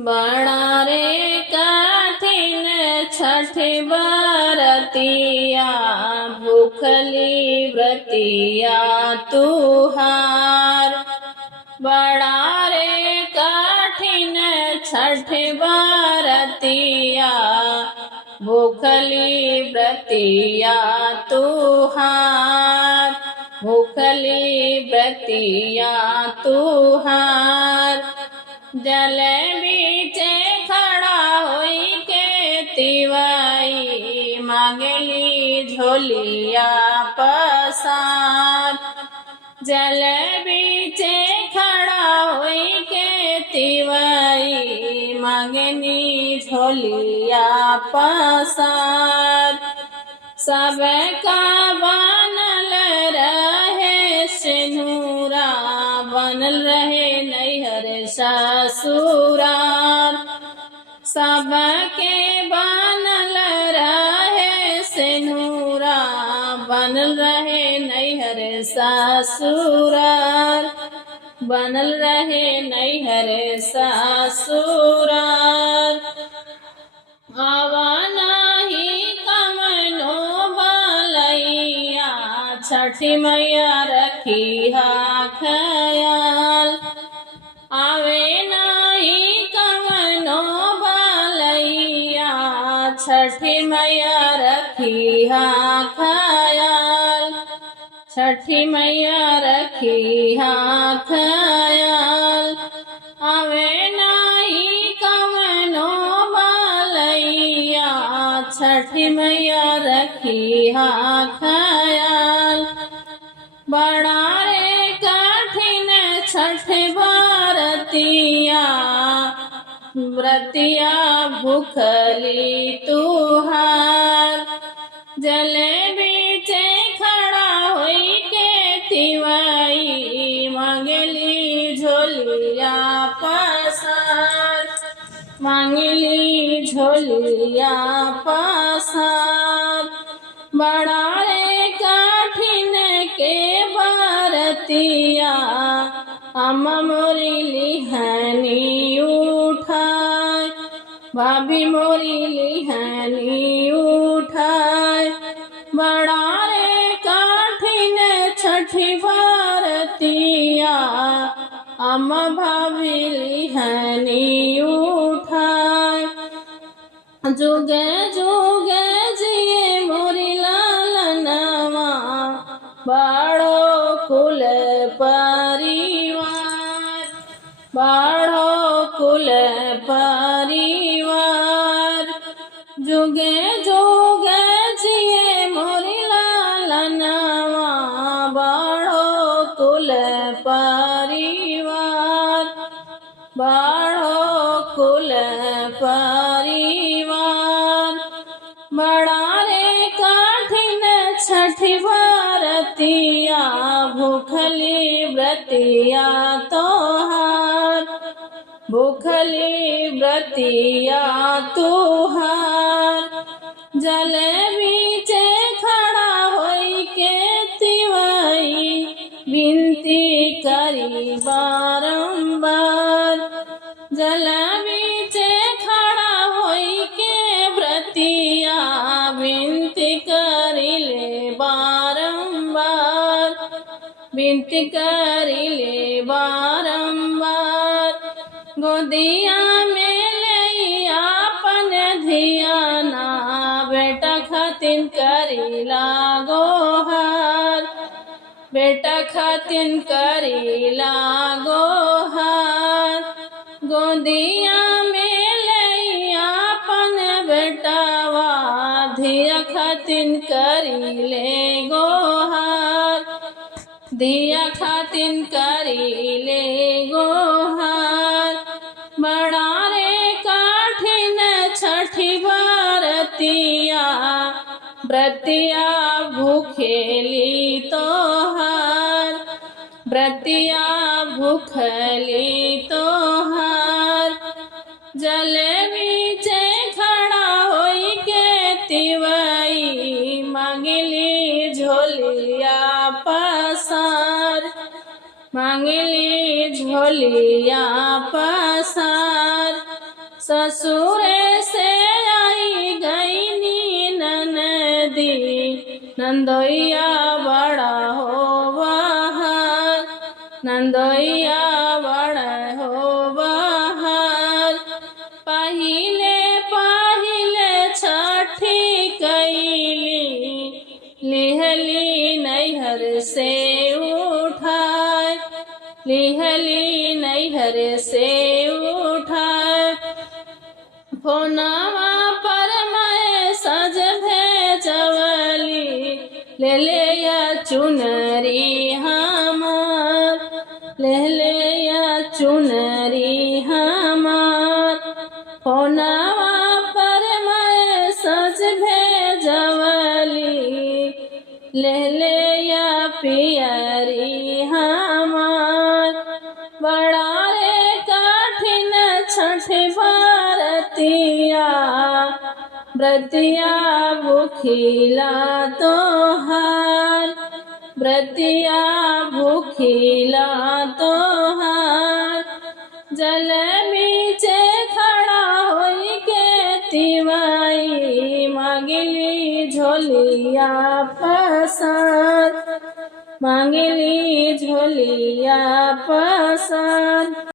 बड़ा रे कठिन छठ बरतिया, भूखली व्रतिया तुहार। बड़ा रे कठिन छठ बरतिया, भूखली व्रतिया तुहार। भूखली व्रतिया तुहार। जल बीचे खड़ा होई के तिवाई, मांगली झोलिया पसार। जल बीचे खड़ा होई के तिवाई, मांगनी झोलिया पसार। सबका बनल रहे सिंदूरा, बनल रहे नैहर ससुराल। सबके बनल रहे सिंदूरा, बनल रहे नैहर ससुराल। बनल रहे नैहर ससुराल। आवा नाही कमनो बलैया, छठी मैया रखिहा ख्याल। आवे नाही कमनो बलैया, छठी मैया रखिहा ख्याल। छठी मैया रखिहा ख्याल। आवे नाही कमनो बलैया, छठी मैया रखिहा ख्याल। बड़ा रे कठिन छठ बरतिया, व्रतिया भूखली तुहार। जल बीचे खड़ा होई के तिवाई, मांगली झोलिया पसार। मांगली झोलिया पसार। बड़ा रे कठिन के बरतिया, अम्मा मोरी लिहनी उठाय। भाभी मोरी लिहनी उठाय। बड़ा रे कठिन छठी बरतिया, अम्मा भाभी लिहनी उठाय। जुगे जुगे जिए मोरी लालनवा, बड़ो कुल परिवार। बड़ो कुल परिवार। जुगे जुगे जिए मोरी लालनवा, बड़ो कुल परिवार। बड़ो कुल परिवार। बड़ा रे कठिन छठी बरतिया, भूखली व्रतिया तोहार। भूखली व्रतिया तुहार। जल बीचे खड़ा होई के तिवाई, विनती करी बारंबार। जल बीचे खड़ा होई के व्रतिया, विनती करिले बारंबार। विनती करिले बारंबार। गोदिया में ले आपन धियाना, बेटा खातिन करिला गोहार। बेटा खातिन करिला गोहार। गोदिया में ले आपन बेटावा, धिया खातिन करिले गोहार। धिया खातिन करिले गोहार। बड़ा रे कठिन छठी बरतिया, व्रतिया भूखेली तोहार। व्रतिया भूखली तोहार। जल बीचे खड़ा होई के तिवाई, मांगली झोलिया पसार। मांगली झोलिया पसार। ससुरे से आई गईनी ननदी, नंदोइया बड़ा हो बहार, नंदोइया बड़ा हो बहार। पहिले पहिले छठी कैली, लिहली नैहर से उठाए, लिहली नैहर से उठाए। फोनवा पर मैं सज भेजवली, ले ले या चुनरी हमार, ले ले या चुनरी हमार। फोनवा पर मैं सज भेजवली, ले ले या पियरी हमार। बड़ा रे कठिन छठ बरतिया, व्रतिया भूखिला तोहार, व्रतिया भूखिला तोहार। जल नीचे खड़ा होई के तिवाई, मांगली झोलिया पसार, मांगली झोलिया पसार।